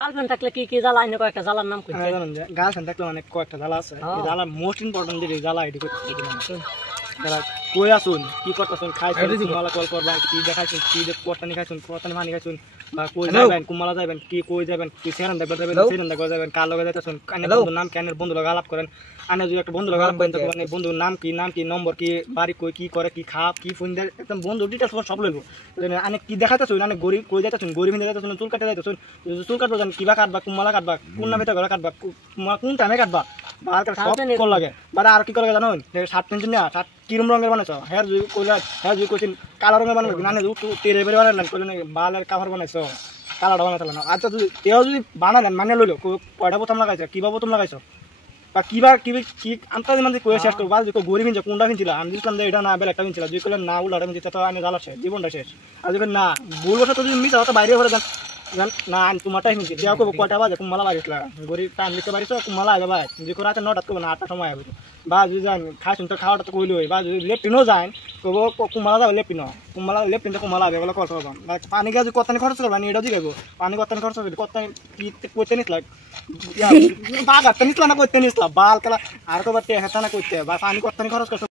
girlfriend থাকলে কি কি জ্বালা আইনে কয়েকটা জ্বালার নাম কইতে জানেন যে গার্লফ্রেন্ড থাকলে অনেক কয়েকটা জ্বালা আছে জ্বালা মোস্ট ইম্পর্টেন্ট যে জ্বালা এটি করতে তারা কই আসুন কি করতেছুন খাইছেন কুমালা কল করবা কি দেখাইছেন কি কোটানি খাইছেন কোটানি মানি খাইছেন বা কই যাবেন কুমালা যাবেন কি কই যাবেন কি সেরান দেখবা যাবেন সেরান দেখবা যাবেন কার লগে যাইতেছুন কানে বন্ধুর নাম কেনের বন্ধু লগে আলাপ করেন আনে যদি একটা বন্ধু লগে আলাপ করেন তখন বন্ধুর নাম কি নম্বর কি বাড়ি কই কি করে কি খাপ কি ফোন দেয় একদম বন্ধু ডিটেলস সব লইব আনে কি দেখাইতেছুন আনে গরি কই যাইতেছুন গরি ভিন্দে যাইতেছুন চুল কাটতে যাইতেছুন চুল কাটবা জান কিবা কাটবা কুমালা কাটবা কোন নামে ঘরে কাটবা কোন টাইমে কাটবা বার সব কল লাগে বারে আর কি করে জানো শার্ট পেনছেন না শার্ট কিরম রঙের বানাইছ হ্যাঁ যদি কইলা হ্যাঁ যদি কইছেন কালো রঙের বানাবো না তেরে বেরে বানাইলেন কইলেন বালের কাভার বানাইছো কালারটা বানাইছিল না আচ্ছা যদি তেও যদি বানালেন মানে লইলো কয়টা বোতাম লাগাইছো কিবা বোতাম লাগাইছো বা কিবা কি আন্তাজ মানে কই শেষ করবো যদি গরিব কিনছে কোনটা কিনছিল আমি বুঝলাম যে এটা না বেলে একটা কিনছিল যদি কইলেন না উল্টা কিনছে তো আমি জ্বালা শেষ জীবনটা শেষ আর যদি না ভুল বসে তো যদি মিস হতো বাইরে করে দেন না তোমারটাই কিনছি দেওয়া করবো কয়টা বাজে কুমালা বাজিছিল গরিব টাইম লিখতে পারিস কুমালা আগে ভাই যদি করে রাতে 9টা করবো না 8টার সময় হবে বা যদি যান খাইছুন তো খাওয়াটা তো কইলই বা যদি লেফটিনও যায় কব কুমালা যাবে লেফটিন তো কুমালা আবে বলে কত হবে পানি গাছ কতখানি খরচ করবেন এটাও জিগাইব পানি কতখানি খরচ করবে কতখানি করতে নিসলাম বাঘ হাতে নিসলা না করতে নিসলাম বাল খেলা আর কবার হেতা না করতে বা পানি কতখানি খরচ করছে